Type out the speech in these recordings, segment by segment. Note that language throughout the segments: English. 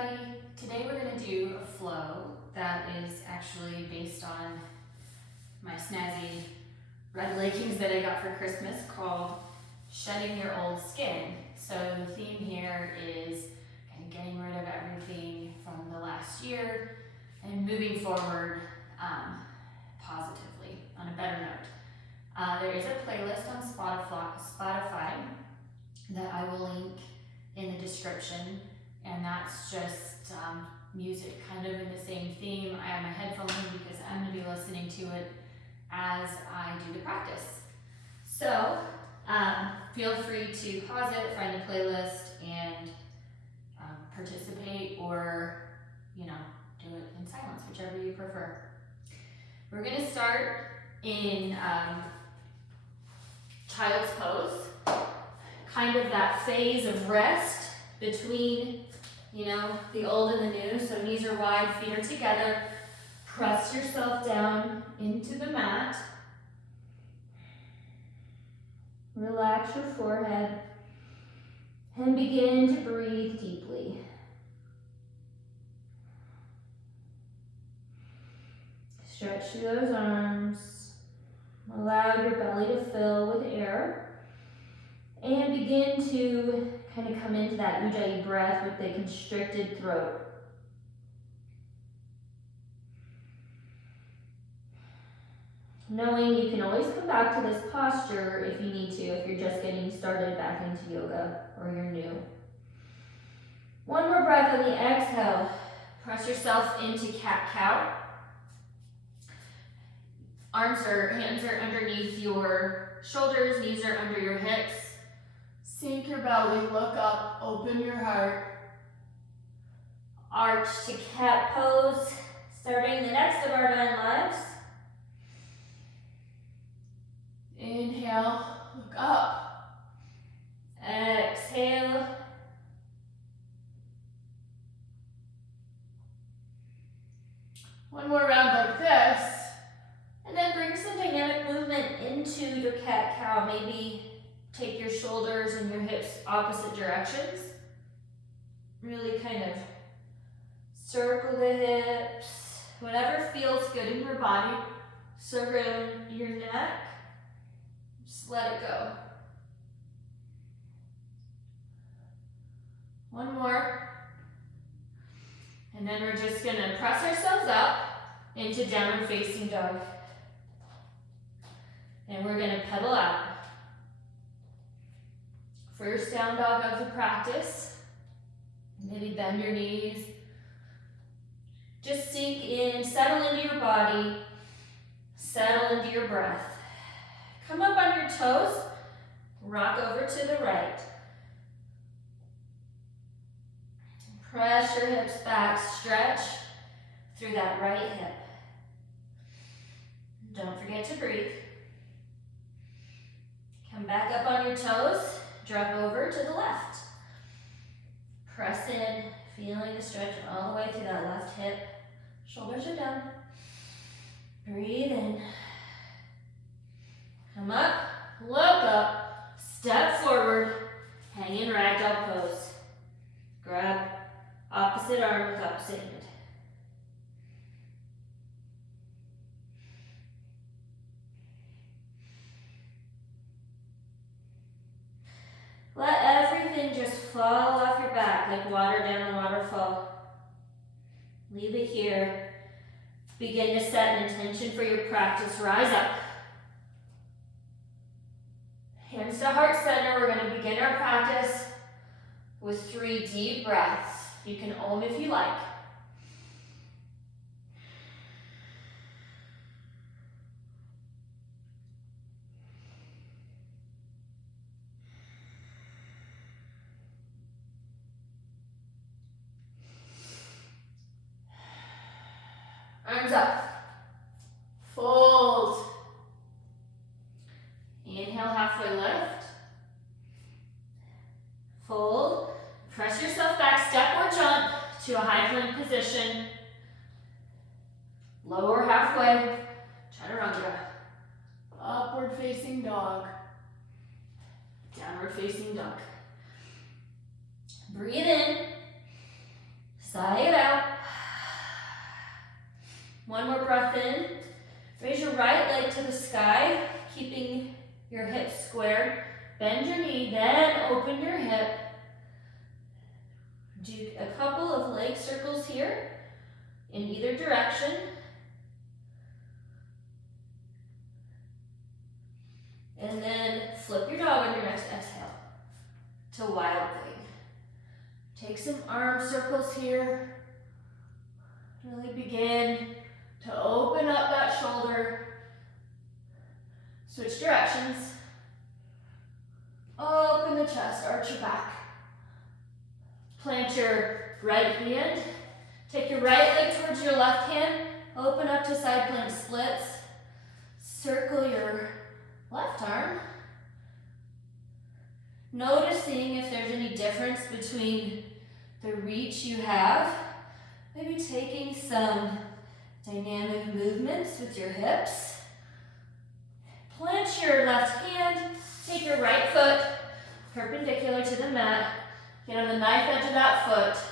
everybody. Today we're going to do a flow that is actually based on my snazzy red leggings that I got for Christmas called Shedding Your Old Skin. So the theme here is kind of getting rid of everything from the last year and moving forward positively on a better note. There is a playlist on Spotify that I will link in the description, and that's just music kind of in the same theme. I have my headphones in because I'm going to be listening to it as I do the practice. So feel free to pause it, find the playlist, and participate, or do it in silence, whichever you prefer. We're going to start in child's pose, kind of that phase of rest between the old and the new. So knees are wide, feet are together. Press yourself down into the mat. Relax your forehead and begin to breathe deeply. Stretch through those arms. Allow your belly to fill with air. And begin to kind of come into that ujjayi breath with the constricted throat. Knowing you can always come back to this posture if you need to, if you're just getting started back into yoga or you're new. One more breath on the exhale. Press yourself into cat-cow. Hands are underneath your shoulders, knees are under your hips. Sink your belly, look up, open your heart. Arch to cat pose, starting the next of our 9 lives. Inhale, look up. Exhale. One more round like this. And then bring some dynamic movement into your cat-cow. Maybe take your shoulders and your hips opposite directions. Really kind of circle the hips. Whatever feels good in your body. Circle your neck. Just let it go. One more. And then we're just going to press ourselves up into downward facing dog. And we're going to pedal out. First down dog of the practice. Maybe bend your knees. Just sink in, settle into your body, settle into your breath. Come up on your toes, rock over to the right. Press your hips back, stretch through that right hip. Don't forget to breathe. Come back up on your toes. Drop over to the left. Press in, feeling the stretch all the way through that left hip. Shoulders are down. Breathe in. Come up, look up, step forward, hang in ragdoll pose. Grab opposite arm with opposite hand. Let everything just fall off your back like water down a waterfall. Leave it here. Begin to set an intention for your practice. Rise up. Hands to heart center. We're going to begin our practice with 3 deep breaths. You can om if you like. Arms up. Fold. Inhale, halfway lift. Fold. Press yourself back, step or jump to a high plank position. Lower halfway. Chaturanga. Upward facing dog. Downward facing dog. Breathe in. Do a couple of leg circles here in either direction. And then flip your dog on your next exhale to wild thing. Take some arm circles here. Really begin to open up that shoulder. Switch directions. Open the chest, arch your back. Plant your right hand. Take your right leg towards your left hand. Open up to side plank splits. Circle your left arm. Noticing if there's any difference between the reach you have. Maybe taking some dynamic movements with your hips. Plant your left hand. Take your right foot perpendicular to the mat. Get on the knife edge of that foot.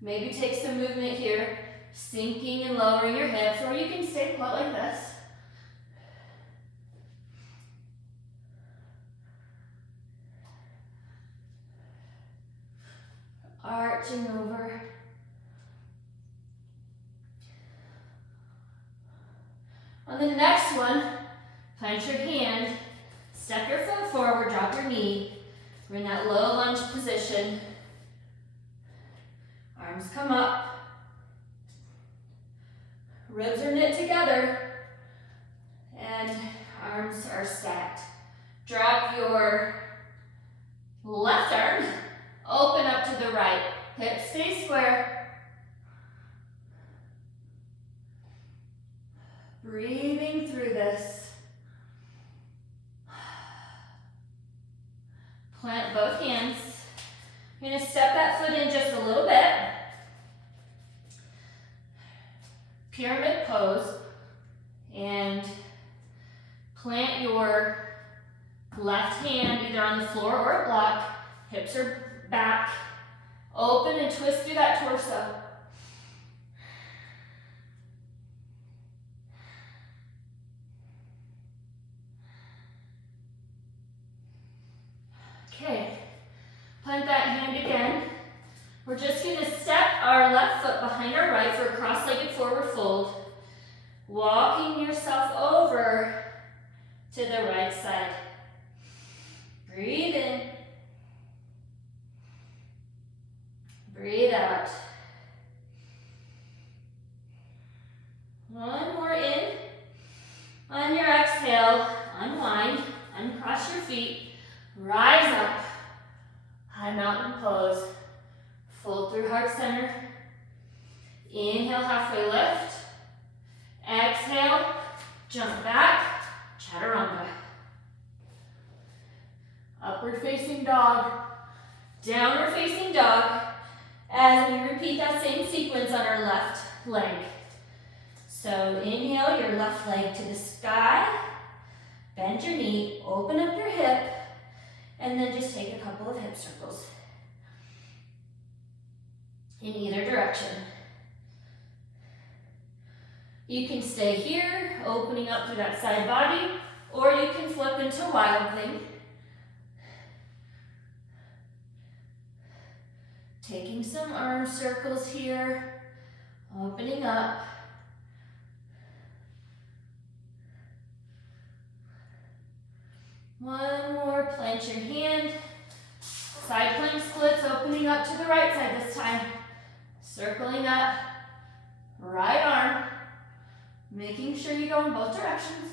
Maybe take some movement here, sinking and lowering your hips, or you can stay put like this. Arching over. On the next one, plant your hand, step your foot forward, drop your knee. We're in that low lunge position. Arms come up. Ribs are knit together. And arms are stacked. Drop your left arm, open up to the right. Hips stay square. Breathing through this. Plant both hands. You're going to step that foot in just a little bit. Pyramid pose. And plant your left hand either on the floor or a block. Hips are back. Open and twist through that torso. Okay, plant that hand again. We're just going to step our left foot behind our right for a cross-legged forward fold. Walking yourself over to the right side. Breathe in. Breathe out. One more in. On your exhale, unwind, uncross your feet. Rise up, high mountain pose, fold through heart center. Inhale, halfway lift. Exhale, jump back, chaturanga. Upward facing dog, downward facing dog, as we repeat that same sequence on our left leg. So inhale your left leg to the sky, bend your knee, open up your hip, and then just take a couple of hip circles in either direction. You can stay here, opening up through that side body, or you can flip into wild thing. Taking some arm circles here, opening up. One more, plant your hand. Side plank splits, opening up to the right side this time. Circling up, right arm. Making sure you go in both directions.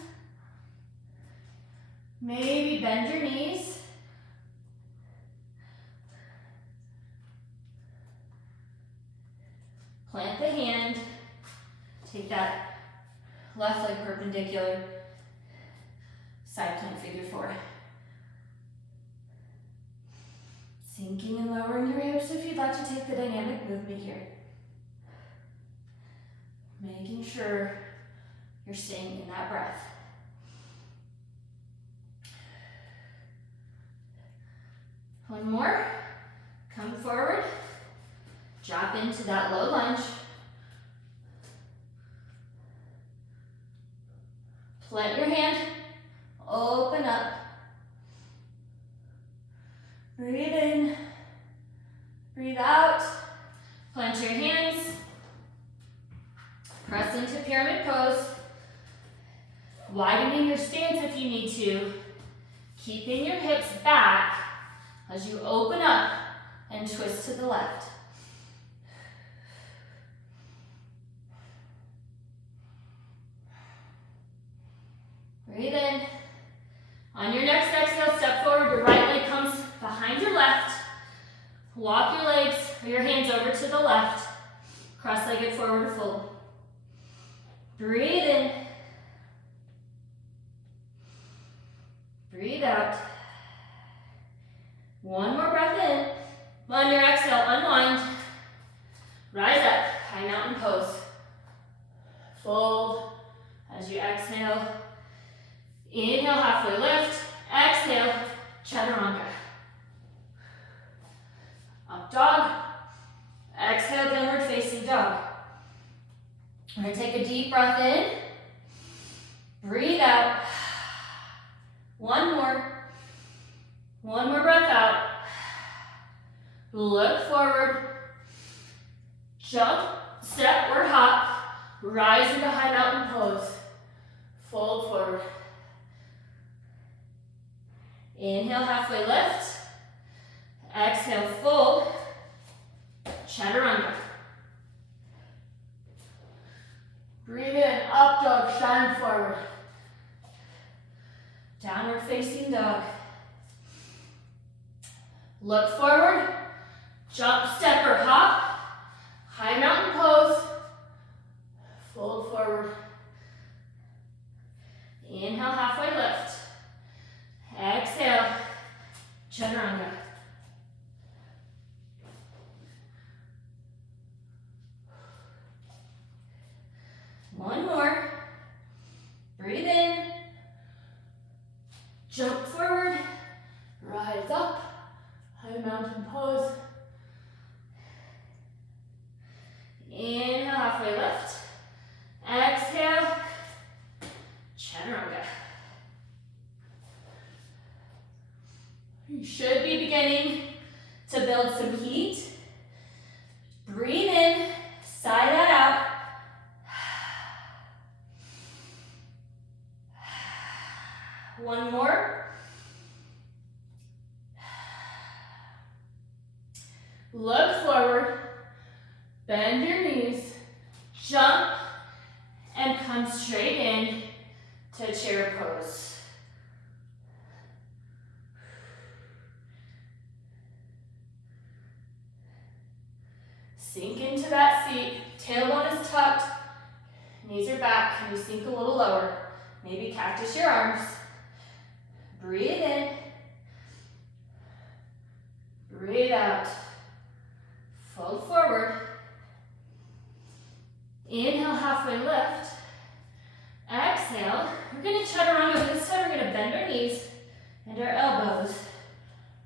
Maybe bend your knees. Plant the hand. Take that left leg perpendicular. Side plank figure four. Sinking and lowering your hips if you'd like to take the dynamic movement here. Making sure you're staying in that breath. One more. Come forward. Drop into that low lunge. Plant your hand. Open up. Breathe in. Breathe out. Plant your hands. Press into pyramid pose. Widening your stance if you need to. Keeping your hips back as you open up and twist to the left. Breathe in. On your next exhale, step forward. Your right leg comes behind your left. Walk your legs or your hands over to the left. Cross-legged forward fold. Breathe in. Breathe out. One more breath in. On your exhale, unwind. Rise up, high mountain pose. Fold as you exhale. Inhale, halfway lift. Exhale, chaturanga. Up dog. Exhale, downward facing dog. We're going to take a deep breath in. Breathe out. One more. One more breath out. Look forward. Jump, step, or hop. Rise into high mountain pose. Fold forward. Inhale, halfway lift. Exhale, fold. Chaturanga. Breathe in, up dog, shine forward. Downward facing dog. Look forward. Jump, step, or hop. High mountain pose. Fold forward. Inhale, halfway lift. Exhale, chaturanga. One more. Breathe in. Jump forward. Rise up. High mountain pose. Inhale, halfway lift. Exhale, chaturanga. You should be beginning to build some heat. Breathe in, sigh that out. One more. Look forward, bend your knees, jump, and come straight in to chair pose. Sink into that seat, tailbone is tucked, knees are back, can you sink a little lower? Maybe cactus your arms. Breathe in. Breathe out. Fold forward. Inhale, halfway lift. Exhale. We're going to chaturanga, but this time we're going to bend our knees and our elbows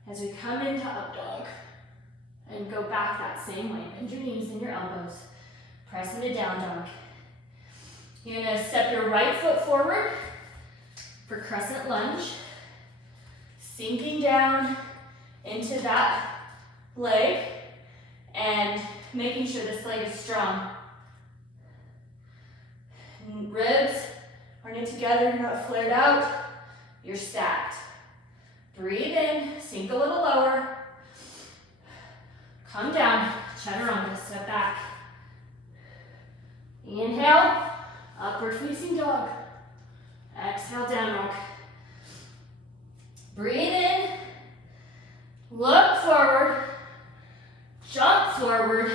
as we come into up dog. And go back that same way. Bend your knees and your elbows. Press into down dog. You're going to step your right foot forward for crescent lunge. Sinking down into that leg and making sure this leg is strong. Ribs are knit together, you're not flared out, you're stacked. Breathe in, sink a little lower. Come down, chaturanga, step back. Inhale, upward facing dog. Exhale, down dog. Breathe in, look forward, jump forward,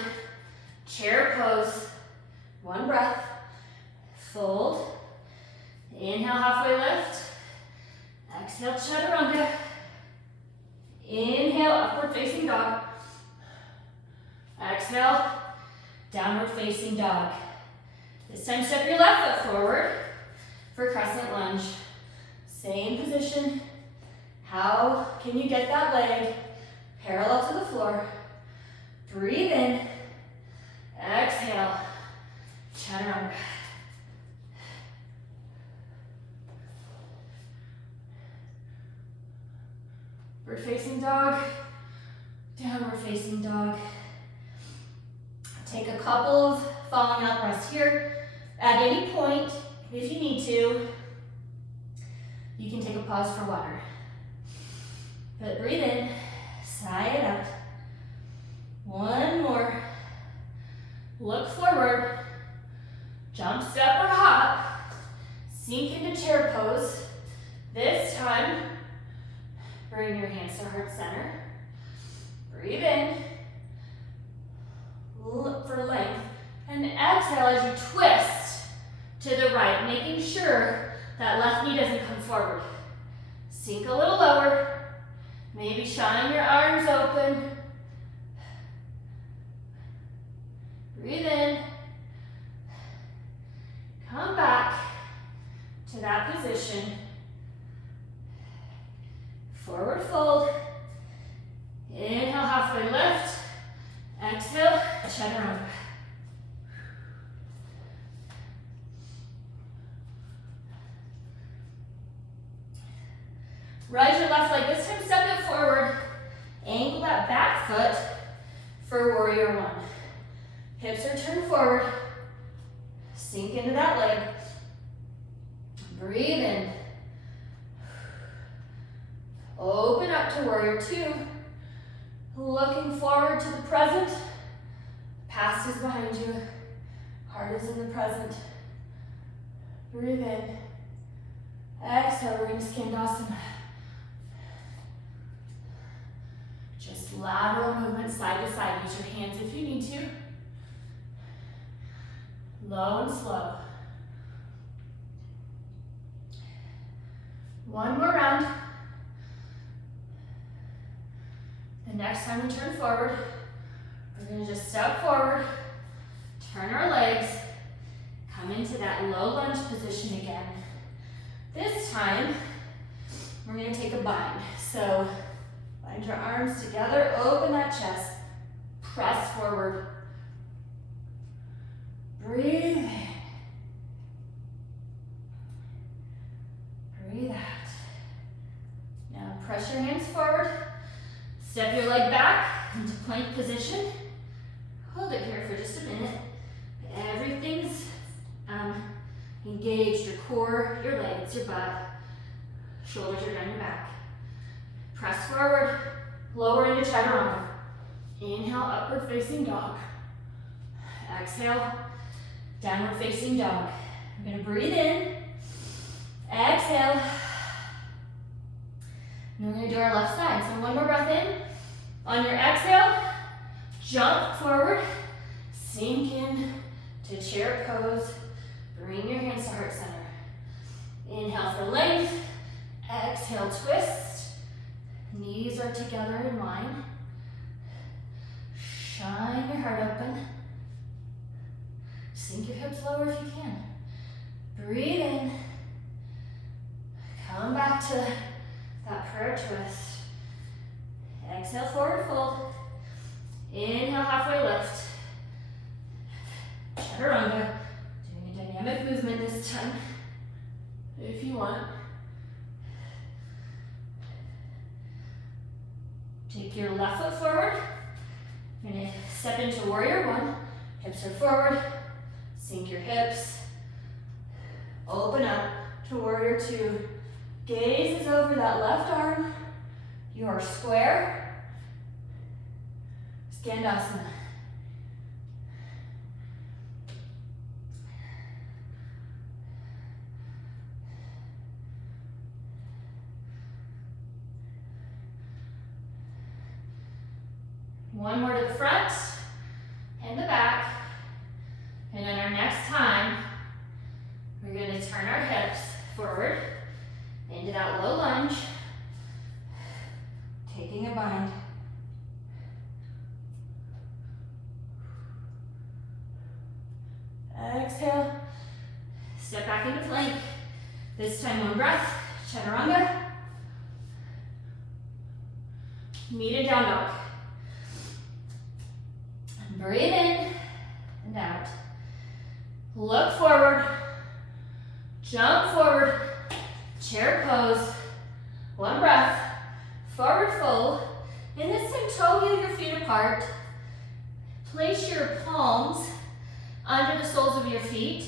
chair pose. One breath, fold. Inhale, halfway lift. Exhale, chaturanga. Inhale, upward facing dog. Exhale, downward facing dog. This time step your left foot forward for crescent lunge. Same position. How can you get that leg parallel to the floor? Breathe in. Exhale. Chaturanga. Upward facing dog, downward facing dog. Take a couple of falling out breaths here. At any point, if you need to, you can take a pause for water. But breathe in, sigh it out. One more. Look forward. Jump, step, or hop. Sink into chair pose. This time, bring your hands to heart center. Breathe in. Look for length. And exhale as you twist to the right, making sure that left knee doesn't come forward. Sink a little lower. Maybe shine your arms open. Breathe in. Come back to that position. Forward fold. Inhale, halfway lift. Exhale, chaturanga. Rise your left leg. This time step it forward. Angle that back foot for warrior one. Hips are turned forward. Sink into that leg. Breathe in. Open up to warrior two. Looking forward to the present. Past is behind you. Heart is in the present. Breathe in. Exhale, we're into Skandasana. Just lateral movement side to side. Use your hands if you need to. Low and slow. One more round. The next time we turn forward, we're going to just step forward, turn our legs, come into that low lunge position again. This time, we're going to take a bind. So, bind your arms together, open that chest, press forward. Breathe in. Breathe out. Now press your hands forward. Step your leg back into plank position. Hold it here for just a minute. Everything's engaged, your core, your legs, your butt. Shoulders are down your back. Press forward, lower into chaturanga. Inhale, upward facing dog. Exhale, downward facing dog. I'm gonna breathe in, exhale. And we're gonna do our left side. So one more breath in. On your exhale, jump forward, sink in to chair pose. Bring your hands to heart center. Inhale for length, exhale, twist. Knees are together in line. Shine your heart open. Sink your hips lower if you can. Breathe in. Come back to that prayer twist. Exhale, forward fold. Inhale, halfway lift. Chaturanga. Doing a dynamic movement this time, if you want. Take your left foot forward. You're gonna step into warrior one. Hips are forward. Sink your hips. Open up to warrior two. Gaze is over that left arm. You are square. Skandasana. One more to the front and the back. And then our next time, we're going to turn our hips forward into that low lunge, taking a bind. Exhale, step back into plank. This time one breath, chaturanga. Meet in down dog. Breathe in and out. Look forward, jump forward, chair pose. One breath, forward fold. And this time, toe heel your feet apart. Place your palms under the soles of your feet,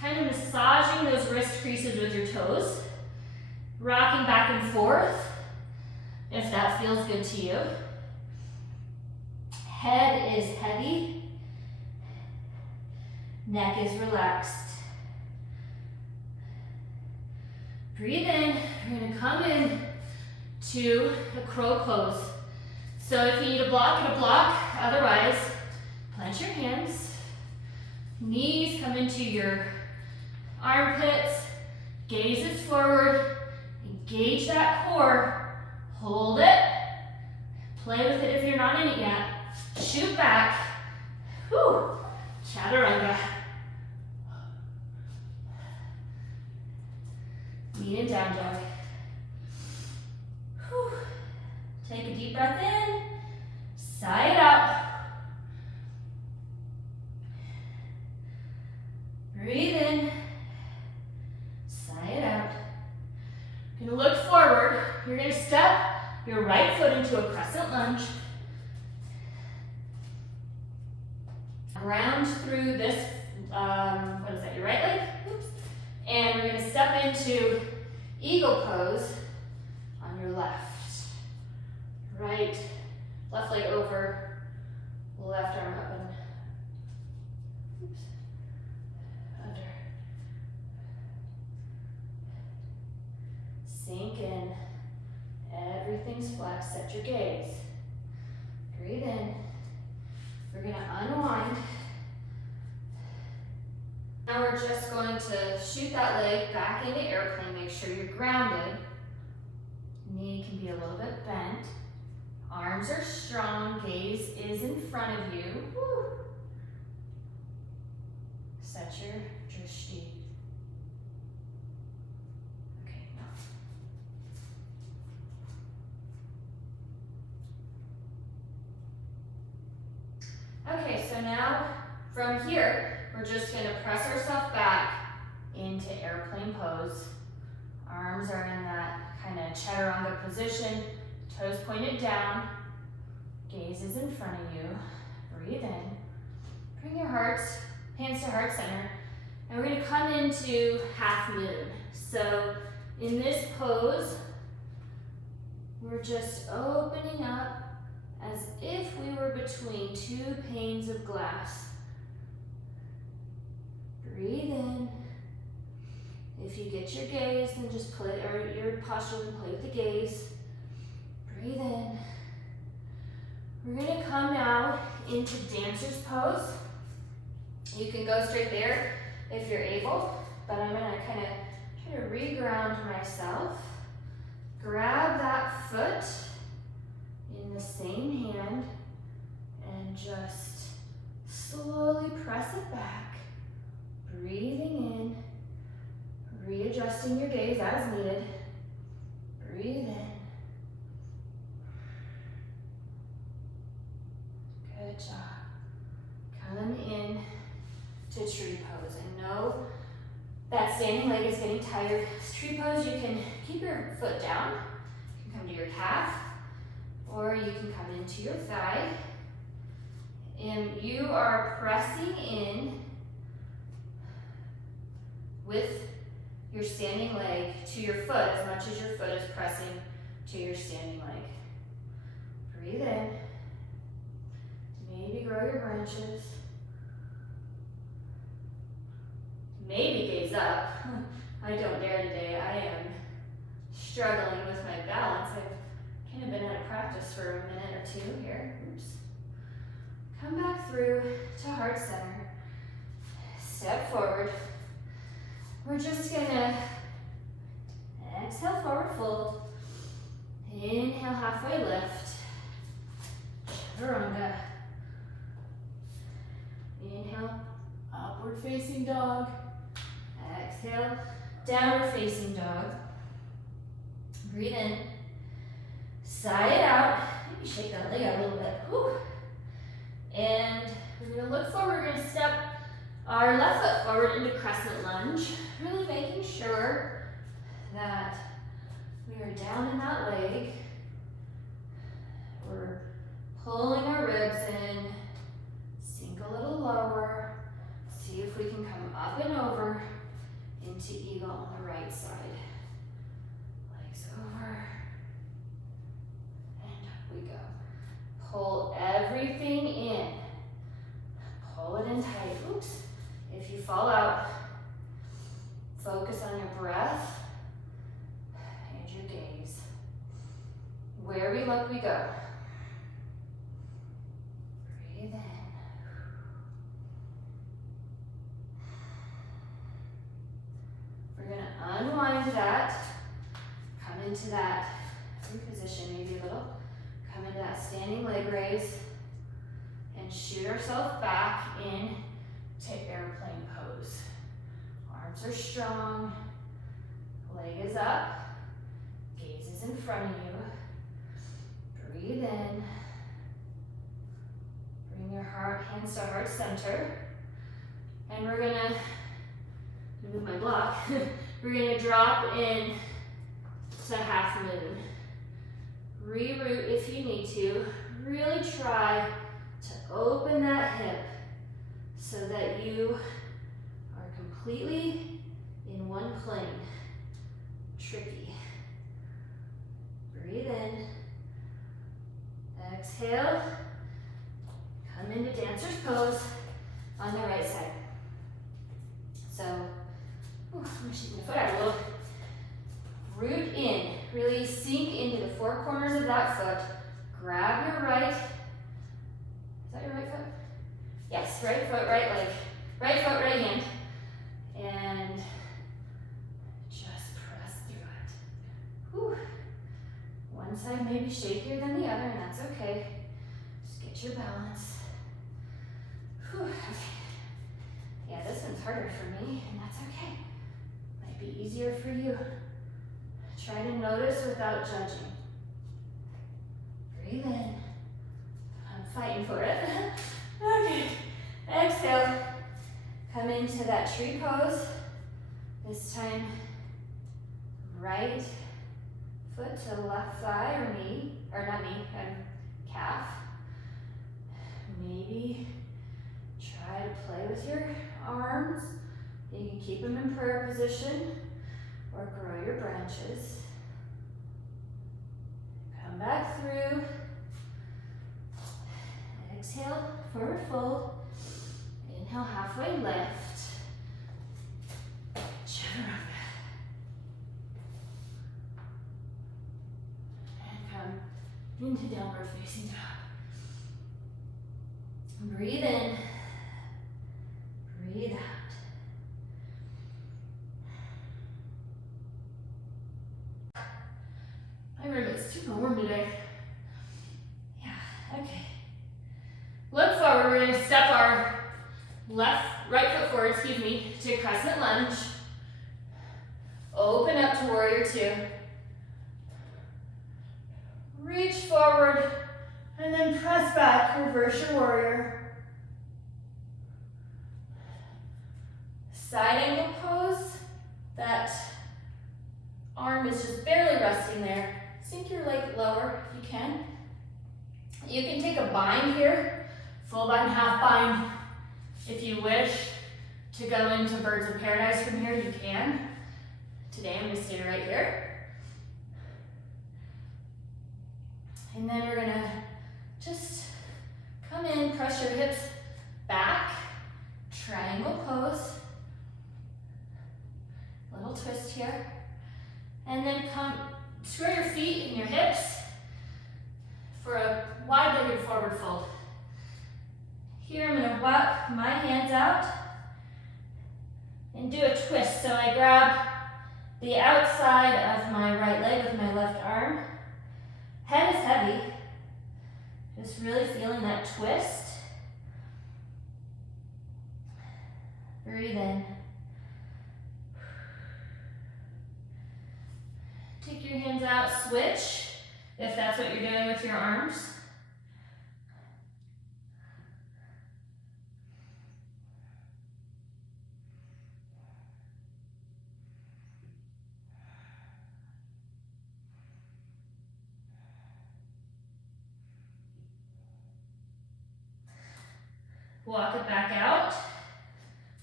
kind of massaging those wrist creases with your toes, rocking back and forth if that feels good to you. Head is heavy, neck is relaxed. Breathe in. We're going to come in to a crow pose. So if you need a block, get a block. Otherwise, plant your hands. Knees come into your armpits. Gaze is forward. Engage that core. Hold it. Play with it if you're not in it yet. Shoot back. Whew. Chaturanga. Lean in down dog. Whew. Take a deep breath in. Sigh it out. Breathe in. Sigh it out. You're gonna look forward. You're gonna step your right foot into a crescent lunge. Ground through this, what is that, your right leg? Oops. And we're gonna step into eagle pose on your left. Right, left leg over, left arm up and oops, under. Sink in. Everything's flat. Set your gaze. Breathe in. We're going to unwind. Now we're just going to shoot that leg back into airplane. Make sure you're grounded. Knee can be a little bit bent. Arms are strong. Gaze is in front of you. Woo. Set your drishti. Okay, now. Okay, so now from here, we're just going to press ourselves back into airplane pose. Arms are in that kind of chaturanga position. Toes pointed down. Gaze is in front of you. Breathe in. Bring your hands to heart center. And we're going to come into half moon. So in this pose, we're just opening up as if we were between two panes of glass. Breathe in. If you get your gaze, then just play, or your posture, then play with the gaze. Breathe in. We're going to come now into dancer's pose. You can go straight there if you're able, but I'm going to kind of try to re-ground myself. Grab that foot in the same hand and just slowly press it back. Breathing in, readjusting your gaze as needed. Breathe in. Good job. Come in to tree pose. I know that standing leg is getting tired. Tree pose, you can keep your foot down. You can come to your calf, or you can come into your thigh. And you are pressing in with your standing leg to your foot as much as your foot is pressing to your standing leg. Breathe in. Maybe grow your branches. Maybe gaze up. I don't dare today. I am struggling with my balance. I've kind of been out of practice for a minute or two here. Oops. Come back through to heart center. Step forward. We're just gonna exhale, forward fold. Inhale, halfway lift. Chaturanga. Inhale, upward facing dog. Exhale, downward facing dog. Breathe in. Sigh it out. Maybe shake that leg out a little bit. Whew. And we're going to look forward. We're going to step our left foot forward into crescent lunge. Really making sure that We are down in that leg. We're pulling our ribs in. Sink a little lower. See if we can come up and over into eagle on the right side. Legs over. And up we go. Pull everything in. Pull it in tight. Oops. If you fall out, focus on your breath and your gaze. Where we look, we go. Breathe in. We're going to unwind that. Come into that position, maybe a little. Come into that standing leg raise and shoot ourselves back in to airplane pose. Arms are strong, leg is up, gaze is in front of you. Breathe in. Bring your hands to heart center. And we're gonna move my block. We're gonna drop in to half moon. Reroute if you need to. Really try to open that hip so that you are completely in one plane. Tricky. Breathe in. Exhale. Come into dancer's pose on the right side. So, I'm gonna shake my foot out a little. Root in. Really sink into the four corners of that foot. Grab your right. Is that your right foot? Yes, right foot, right leg. Right foot, right hand. And just press through it. Whew. One side may be shakier than the other, and that's okay. Just get your balance. Whew. Okay. Yeah, this one's harder for me, and that's okay. Might be easier for you. Try to notice without judging. Breathe in. I'm fighting for it. Okay. Exhale. Come into that tree pose. This time, right foot to the left thigh or knee, or not knee, calf. Maybe try to play with your arms. You can keep them in prayer position or grow your branches. Come back through. Exhale, forward fold. Inhale, halfway lift. Chaturanga. And come into downward facing dog. Breathe in. Breathe out. My room is super warm today. Yeah, okay. Look forward, we're gonna step our right foot forward, to crescent lunge. Open up to warrior two. Reach forward and then press back, reverse your warrior. Side angle pose. That arm is just barely resting there. Sink your leg lower if you can. You can take a bind here, full bind, half bind. If you wish to go into birds of paradise from here, you can. Today I'm gonna stay right here. And then we're gonna just come in, press your hips back, triangle pose. Little twist here. And then come, square your feet and your hips for a wide-legged forward fold. Here I'm gonna walk my hands out and do a twist. So I grab the outside of my right leg with my left arm. Head is heavy. Just really feeling that twist. Breathe in. Take your hands out, switch, if that's what you're doing with your arms. Walk it back out.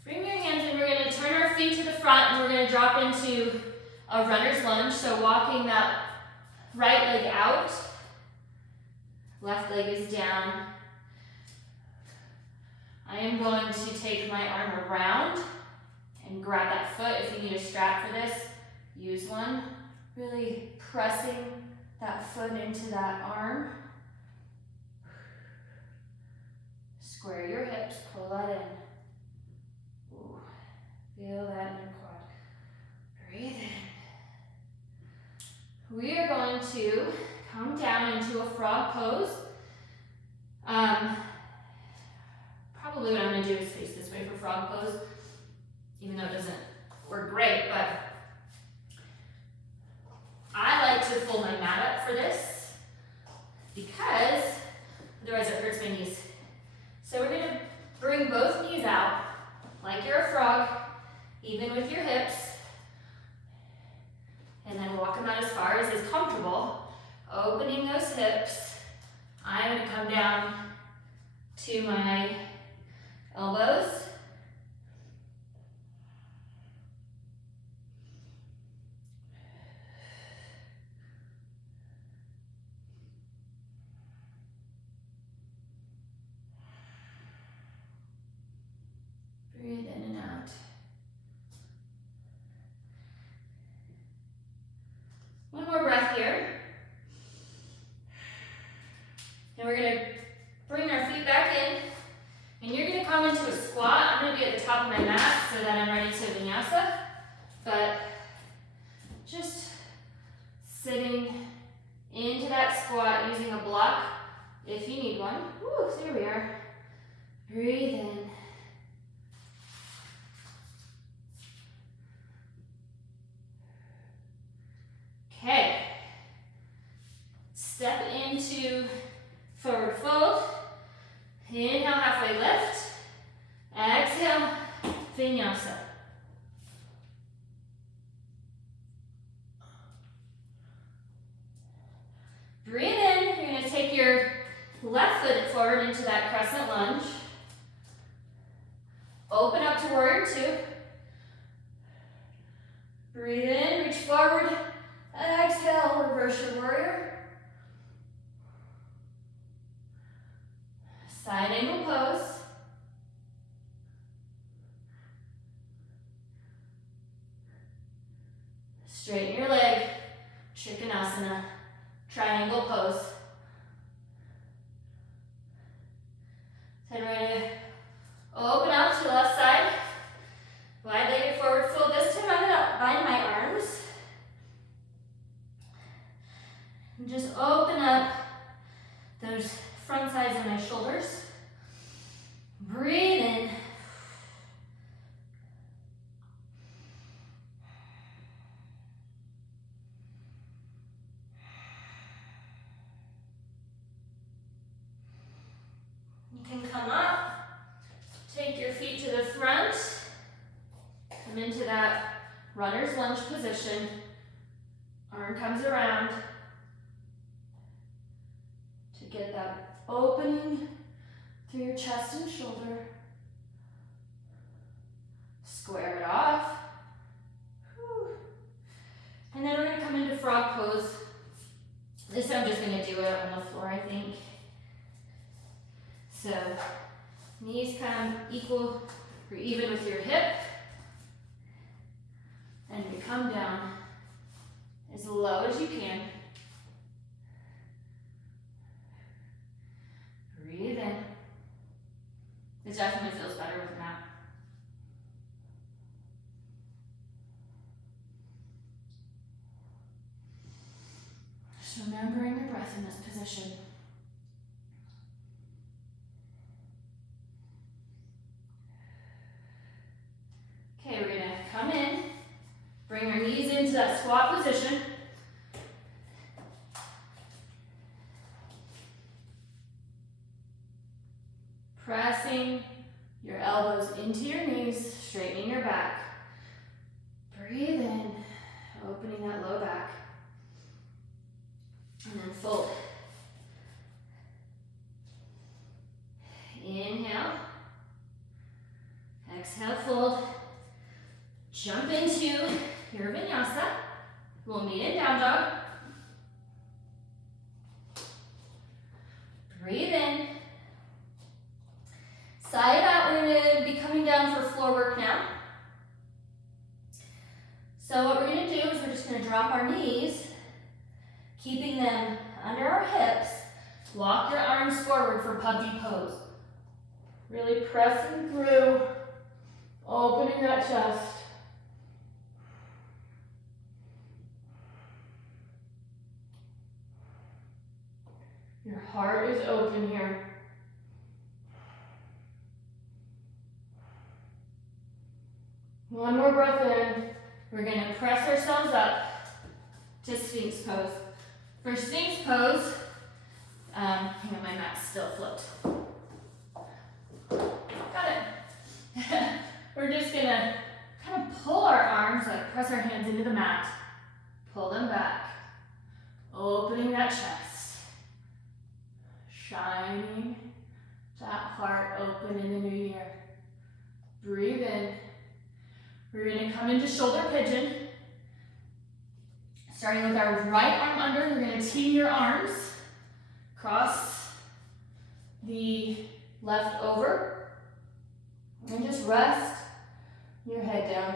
Bring your hands in. We're going to turn our feet to the front and we're going to drop into a runner's lunge. So walking that right leg out, left leg is down. I am going to take my arm around and grab that foot. If you need a strap for this, use one. Really pressing that foot into that arm. Square your hips, pull that in. Ooh, feel that in your quad. Breathe in. We are going to come down into a frog pose. Probably what I'm going to do is face this way for frog pose, even though it doesn't work great, but I like to fold my mat up for this because otherwise it hurts my knees. So we're going to bring both knees out like you're a frog, even with your hips, and then walk them out as far as is comfortable, opening those hips. I'm going to come down to my elbows. Breathe in and out. One more breath here. And we're going to bring our feet back in. And you're going to come into a squat. I'm going to be at the top of my mat so that I'm ready to Vinyasa. But just sitting into that squat using a block if you need one. Woo, there we are. Breathe in. Okay. Step into forward fold. Inhale, halfway lift. Exhale, Vinyasa. Breathe in. You're going to take your left foot forward into that crescent lunge. Open up to warrior two. Breathe in, reach forward. Exhale, reverse your warrior. Side angle pose. Straighten your leg. Trikonasana. Triangle pose. Then we're going to open up to the left side. Wide-legged forward fold. This time I'm going to bind my arms. And just open up those front sides of my shoulders. Breathe in. You can come up, take your feet to the front, come into that runner's lunge position. Arm comes around to get that opening through your chest and shoulder. Square it off. Whew. And then we're going to come into frog pose. This I'm just going to do it on the floor, I think. So knees come equal or even with your hip. And you come down as low as you can. Breathe in. It definitely feels better with a mat. Just remembering your breath in this position. Okay, we're going to come in, bring our knees into that squat position. Pressing your elbows into your knees, straightening your back. Breathe in, opening that low back. And then fold. Inhale, your Vinyasa. We'll meet in down dog. Breathe in. Sigh it out. We're going to be coming down for floor work now. So what we're going to do is we're just going to drop our knees, keeping them under our hips. Walk your arms forward for puppy pose. Really pressing through, opening that chest. Your heart is open here. One more breath in. We're going to press ourselves up to Sphinx pose. For Sphinx pose, hang on, my mat's still flipped. Got it. We're just going to kind of pull our arms, like press our hands into the mat. Pull them back. Opening that chest. Shining that heart open in the new year. Breathe in. We're going to come into shoulder pigeon. Starting with our right arm under, we're going to tee your arms. Cross the left over. And just rest your head down.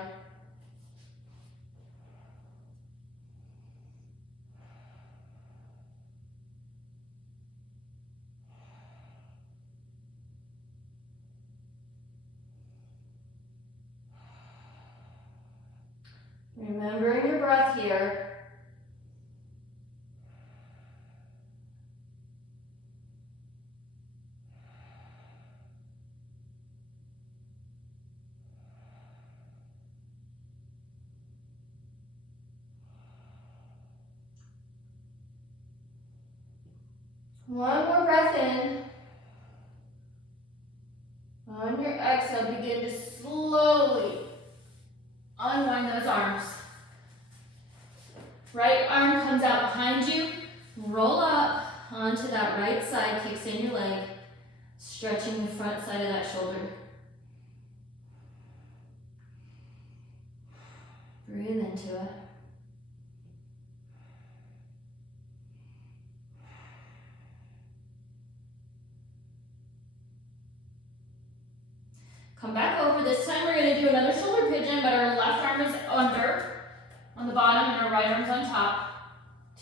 Remembering your breath here. One more breath in. On your exhale, begin to slowly unwind those arms. Right arm comes out behind you. Roll up onto that right side, kickstand your leg, stretching the front side of that shoulder. Breathe into it. Come back over. This time we're going to do another shoulder pigeon, but our left arm is under on the bottom and our right arm's on top.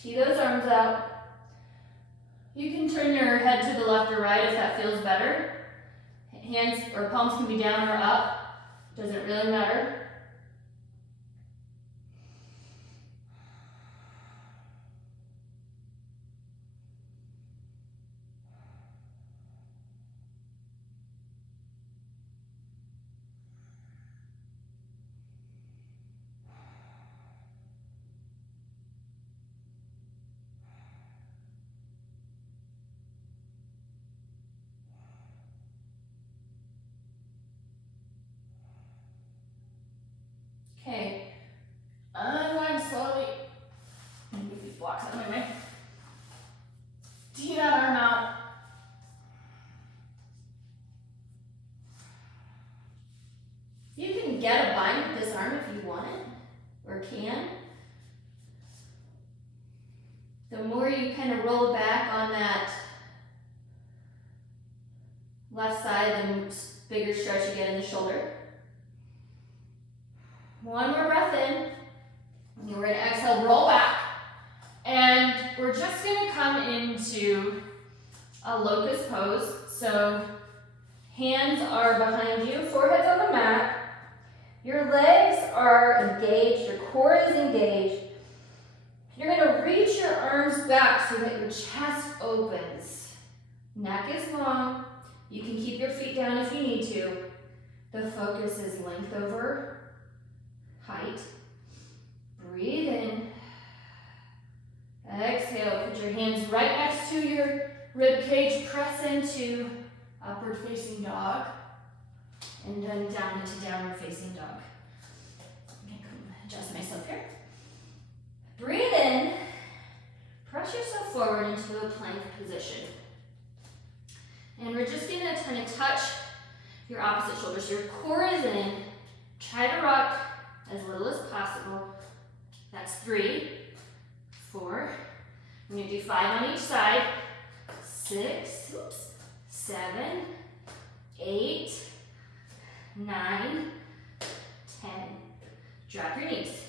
Tee those arms out. You can turn your head to the left or right if that feels better. Hands or palms can be down or up. Doesn't really matter. Okay, unwind slowly. Move these blocks out of my way. Tee that arm out. You can get a bind with this arm if you want it, or can. The more you kind of roll back on that left side, the bigger stretch you get in the shoulder. One more breath in. And we're going to exhale, roll back. And we're just going to come into a locust pose. So hands are behind you, forehead's on the mat. Your legs are engaged, your core is engaged. You're going to reach your arms back so that your chest opens. Neck is long. You can keep your feet down if you need to. The focus is length over height. Breathe in. Exhale. Put your hands right next to your rib cage. Press into upward facing dog. And then down into downward facing dog. I'm going to adjust myself here. Breathe in. Press yourself forward into a plank position. And we're just going to kind of touch your opposite shoulder. So your core is in. Try to rock as little as possible. That's 3, 4. I'm going to do 5 on each side. 6, 7, 8, 9, 10. Drop your knees.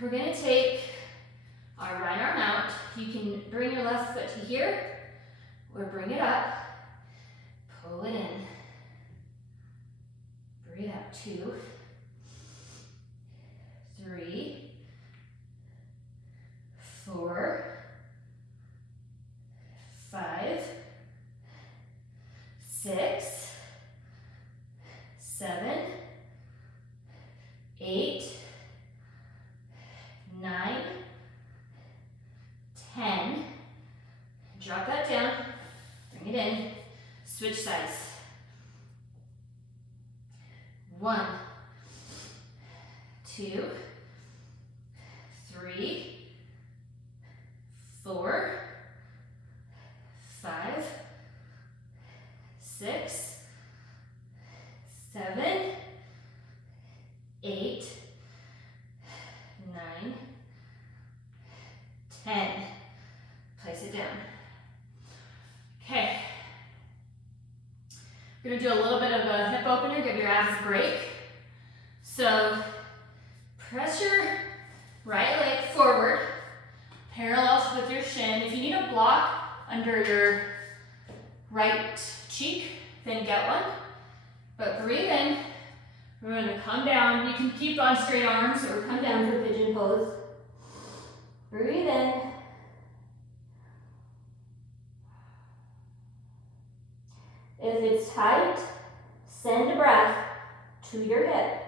We're going to take our right arm out. You can bring your left foot to here or bring it up. Pull it in. Breathe out. 2, 3, 4, 5, 6, 7, 8, 9, 10. Drop that down. Bring it in. Switch sides. 1, 2, 3, 4, 5, 6, 7, 8, 9, 10. Place it down. Okay. We're going to do a little bit of a hip opener, give your abs a break. So press your right leg forward, parallel with your shin. If you need a block under your right cheek, then get one. But breathe in. We're going to come down. You can keep on straight arms or come down for pigeon pose. Breathe in. If it's tight, send a breath to your hip.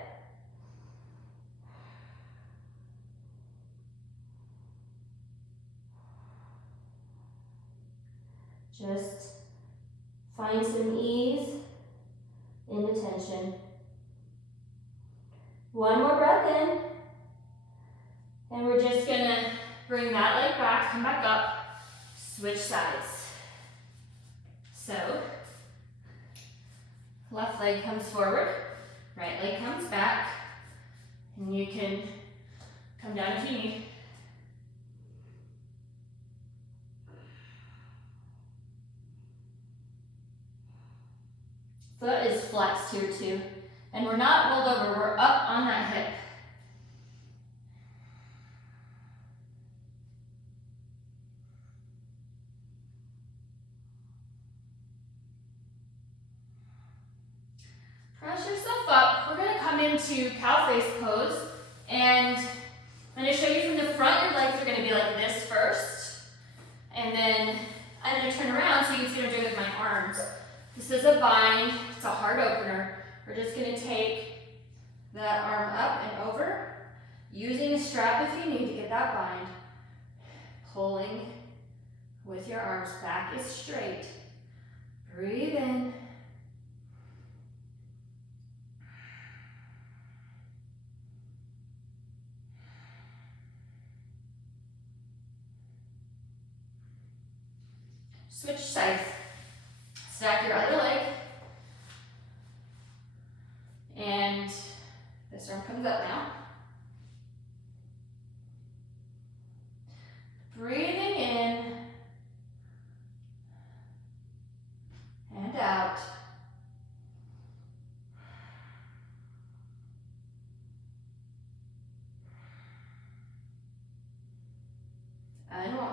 Just find some ease in the tension. One more breath in. And we're just gonna bring that leg back, come back up, switch sides. So, left leg comes forward, right leg comes back, and you can come down if you need. Foot is flexed here too. And we're not rolled over, we're up on that hip. Press yourself up. We're going to come into cow face pose. And I'm going to show you from the front, your legs are going to be like this first. And then I'm going to turn around so you can see what I'm doing with my arms. This is a bind, it's a heart opener. We're just going to take that arm up and over, using a strap if you need to get that bind. Pulling with your arms, back is straight. Breathe in. Switch sides. Stack your other leg. And this arm comes up now. Breathing in and out.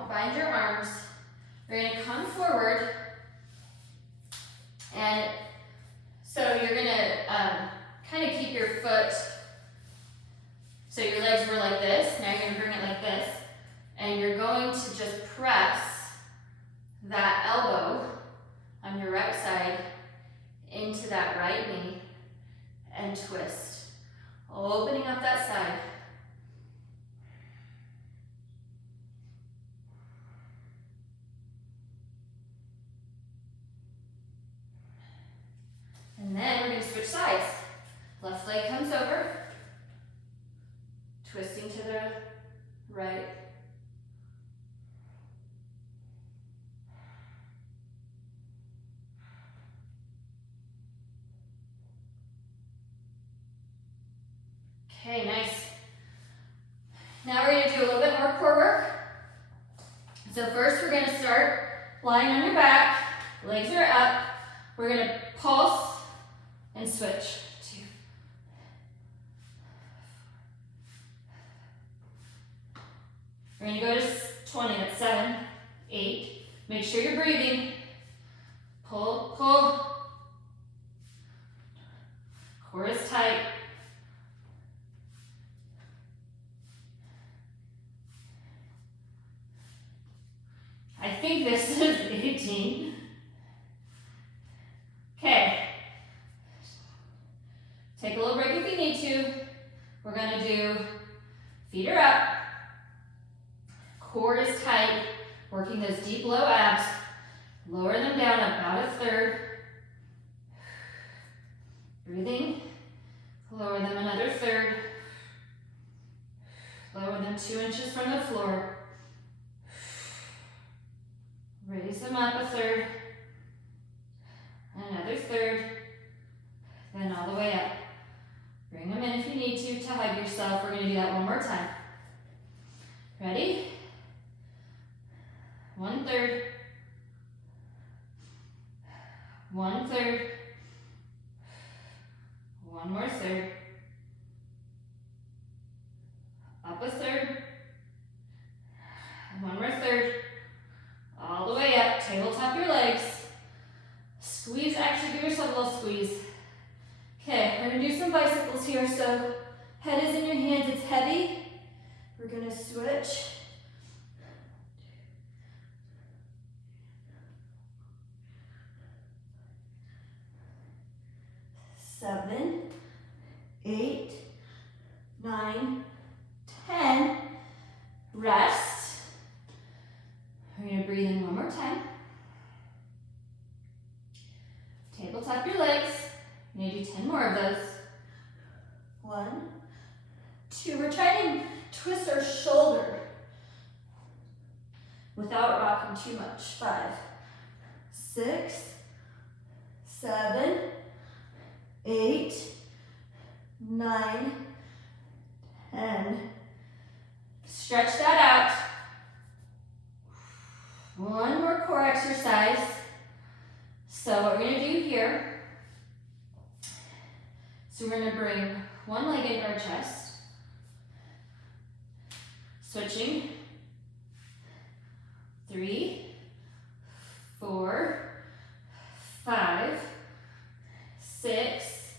Bind your arms. We're going to come forward. And so you're going to kind of keep your foot, so your legs were like this, now you're going to bring it like this, and you're going to just press that elbow on your right side into that right knee and twist, opening up that side. And then we're going to switch sides. Left leg comes over, twisting to the right. Okay, nice. Now we're gonna do a little bit more core work. So first we're gonna start lying on your back, legs are up. We're gonna pulse and switch. 2. We're gonna go to 20, that's 7, 8. Make sure you're breathing. Pull, pull. Core is tight. I think this is 18. Okay. Take a little break if you need to. We're gonna do feet are up. Core is tight. Working those deep low abs. Lower them down about a third. Breathing. Lower them another third. Lower them 2 inches from the floor. Raise them up a third. Another third. Then all the way up. Bring them in if you need to hug yourself. We're going to do that one more time. Ready? 1/3. 1/3. One more third. Up a third. One more third. All the way up. Tabletop your legs. Squeeze. Actually, give yourself a little squeeze. Okay, we're going to do some bicycles here. So head is in your hands. It's heavy. We're going to switch. Seven, 8, 9, 10. Rest. We're going to breathe in one more time. Tabletop your legs. We're going to do 10 more of those. 1, 2. We're trying to twist our shoulder without rocking too much. 5, 6, 7, 8, 9, 10. Stretch that out. One more core exercise. So what we're going to do here, so we're going to bring one leg into our chest, switching, 3, 4, 5, 6,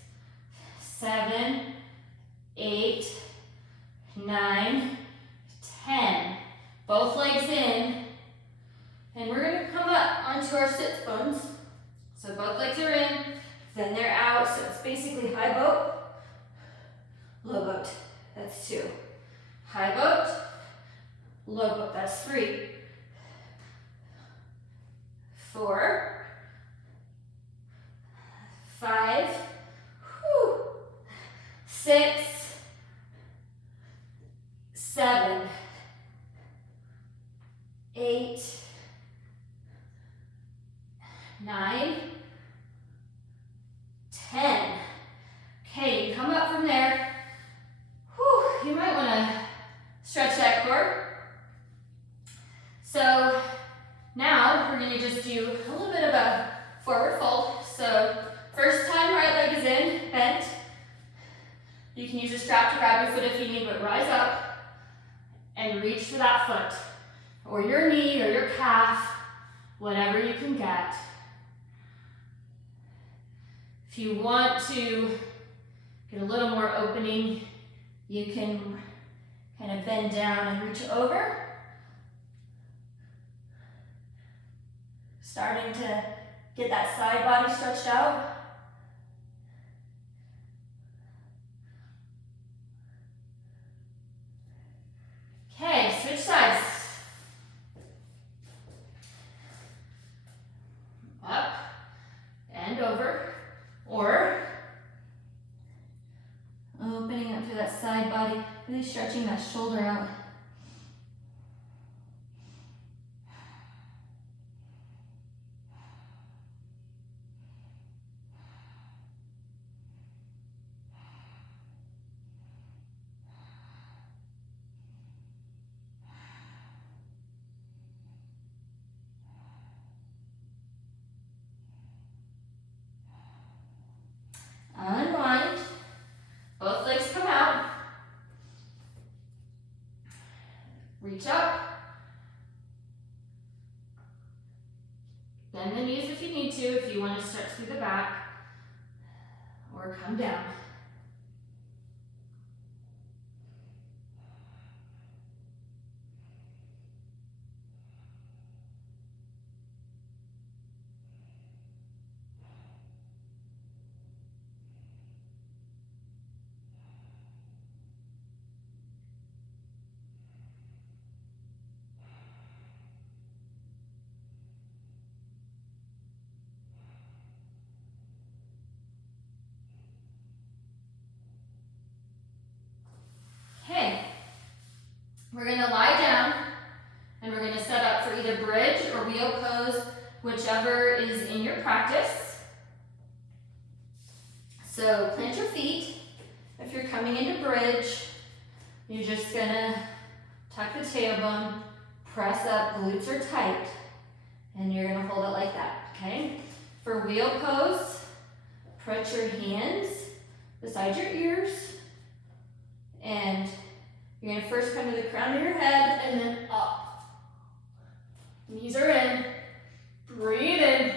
7, 8, 9, 10. Both legs in. And we're going to come up onto our sit bones. So both legs are in, then they're out. So it's basically high boat, low boat. That's 2. High boat, low boat. That's 3. 4, 5, 6, 7, 8, 9, 10. Okay, you come up from there. You might want to stretch that core. So now we're going to just do a little bit of a forward fold. So first time, right leg is in, bent. You can use a strap to grab your foot if you need, but rise up and reach for that foot, or your knee, or your calf, whatever you can get. If you want to get a little more opening, you can kind of bend down and reach over. Starting to get that side body stretched out. Okay, switch sides. Up and over, or opening up through that side body, really stretching that shoulder out. Bend the knees if you need to, if you want to stretch through the back, or come down. Okay, we're going to lie down and we're going to set up for either bridge or wheel pose, whichever is in your practice. So plant your feet. If you're coming into bridge, you're just going to tuck the tailbone, press up, glutes are tight, and you're going to hold it like that, okay? For wheel pose, put your hands beside your ears, and you're going to first come to the crown of your head and then up. Knees are in. Breathe in.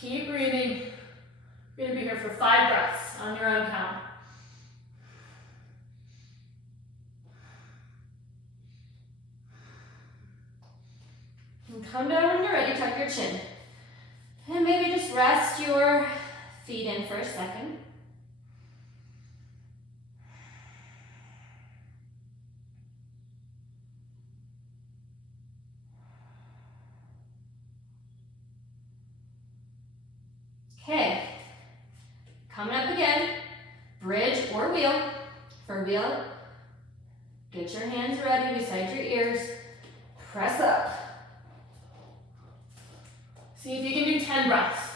Keep breathing. You're going to be here for 5 breaths on your own count. And come down when you're ready, tuck your chin. And maybe just rest your feet in for a second. Okay, coming up again, bridge or wheel. For wheel, get your hands ready beside your ears, press up. See if you can do 10 breaths.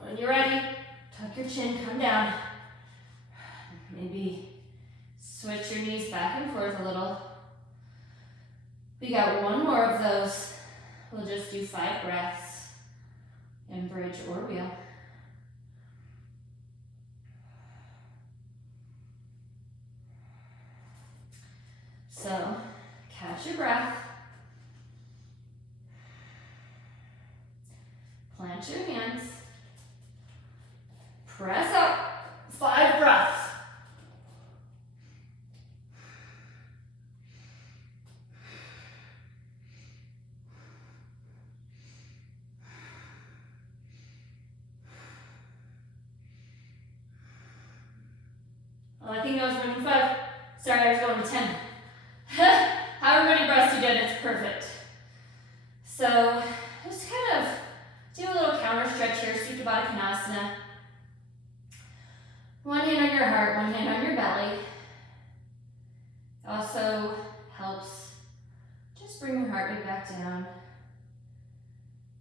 When you're ready, tuck your chin, come down. Maybe switch your knees back and forth a little. We got one more of those. We'll just do 5 breaths in bridge or wheel. So, catch your breath. Plant your hands. Press up. 5 breaths. Oh, I think I was running 5. Sorry, I was going to 10. However many breaths you did, it's perfect. So, just kind of do a little counter stretch here, Supta Baddha Konasana. One hand on your heart, one hand on your belly. Also helps just bring your heart rate back down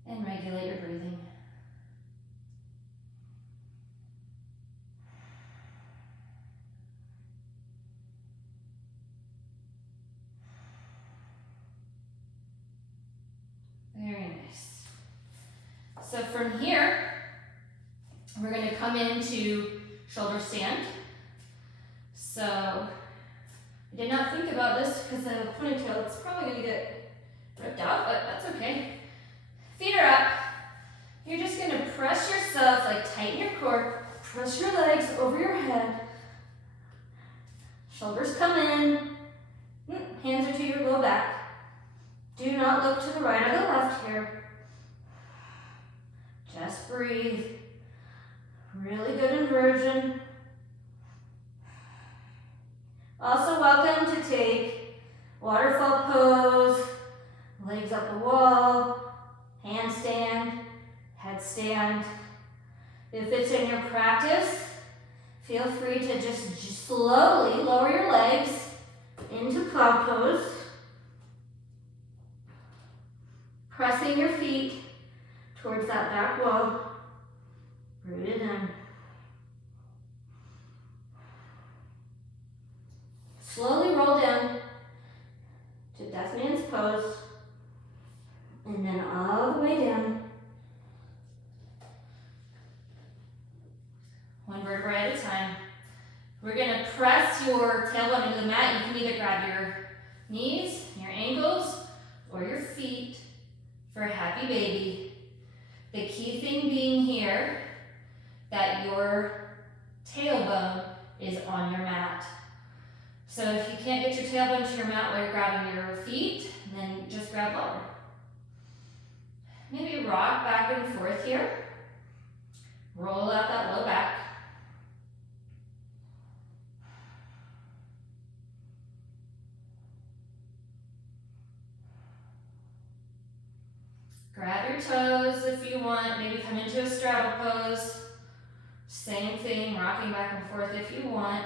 and regulate your breathing. Very nice. So from here, we're going to come into shoulder stand. So I did not think about this because I have a ponytail. It's probably going to get ripped out, but that's okay. Feet are up. You're just going to press yourself, like tighten your core, press your legs over your head. Shoulders come in. Hands are to your low back. Do not look to the right or the left here. Just breathe. Really good inversion. Also welcome to take waterfall pose, legs up the wall, handstand, headstand. If it's in your practice, feel free to just slowly lower your legs into cloud pose. Pressing your feet towards that back wall. Breathe it in. gonna press your tailbone into the mat. You can either grab your knees, your ankles, or your feet for happy baby. The key thing being here that your tailbone is on your mat. So if you can't get your tailbone to your mat while you're grabbing your feet, then just grab lower. Maybe rock back and forth here. Roll out that low back. Grab your toes if you want. Maybe come into a straddle pose. Same thing, rocking back and forth if you want.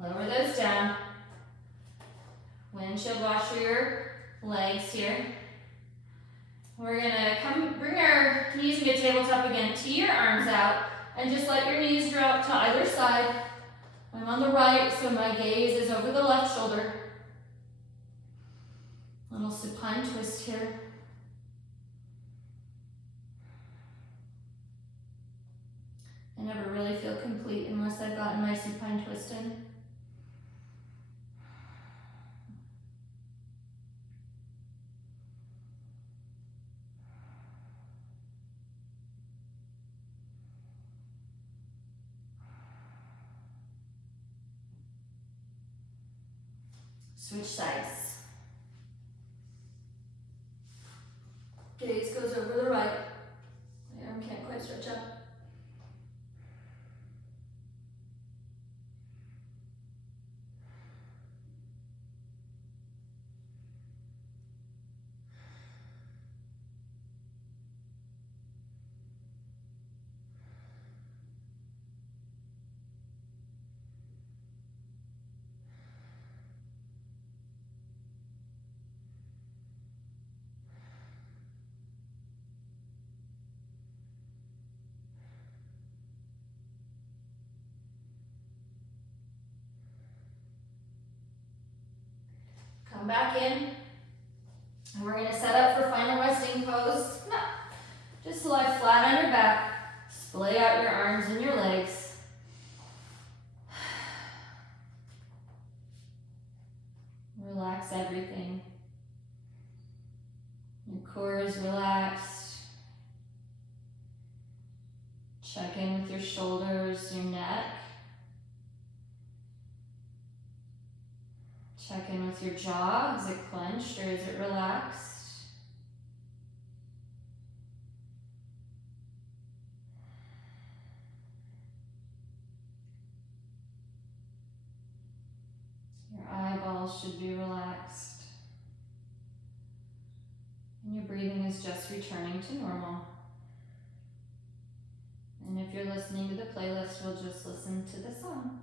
Lower those down. Windshield washer your legs here. We're gonna bring our knees into tabletop again. Tee your arms out and just let your knees drop to either side. I'm on the right, so my gaze is over the left shoulder. Little supine twist here. I never really feel complete unless I've gotten my supine twist in. Switch sides. Gaze goes over the right. My arm can't quite stretch up. Come back in, and we're gonna set up for final resting pose. Just lie flat on your back, splay out your arms and your legs. Relax everything. Your core is relaxed. Check in with your shoulders, your neck. Check in with your jaw. Is it clenched or is it relaxed? Your eyeballs should be relaxed. And your breathing is just returning to normal. And if you're listening to the playlist, we'll just listen to the song.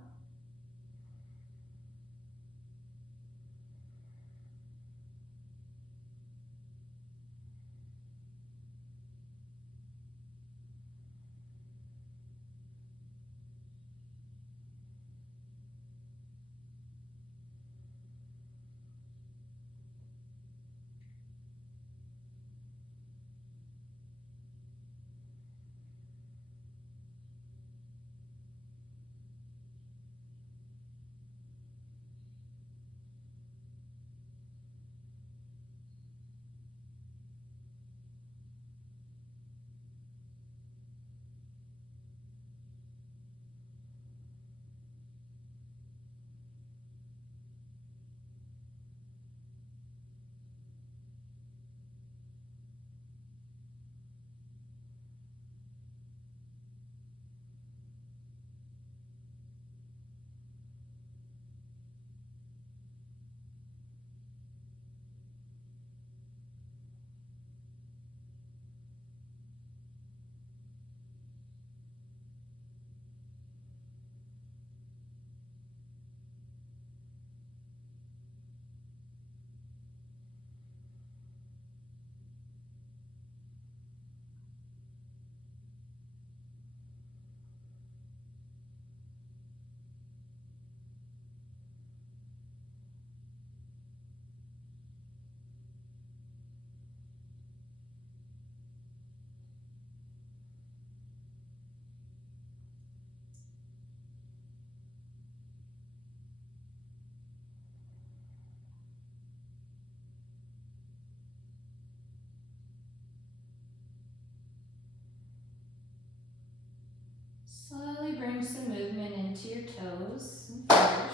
bring some movement into your toes and fingers.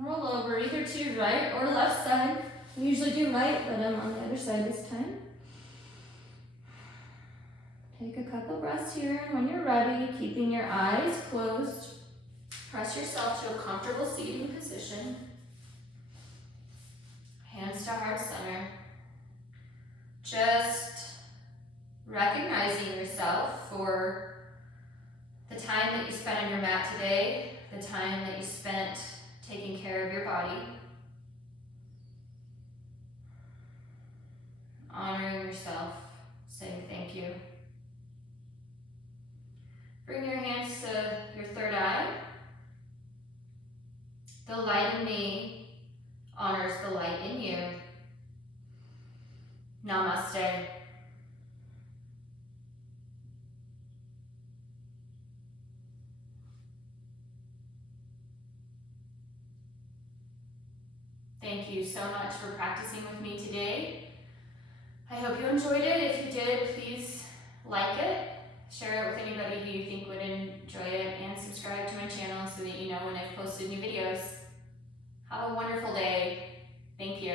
Roll over either to your right or left side. We usually do right, but I'm on the other side this time. Take a couple breaths here, and when you're ready, keeping your eyes closed, press yourself to a comfortable seating position. Hands to heart center. Just recognizing yourself for the time that you spent on your mat today, the time that you spent taking care of your body. Honoring yourself, saying thank you. Bring your hands to your third eye. The light in me honors the light in you. Namaste. Thank you so much for practicing with me today. I hope you enjoyed it. If you did, please like it, share it with anybody who you think would enjoy it, and subscribe to my channel so that you know when I've posted new videos. Have a wonderful day. Thank you.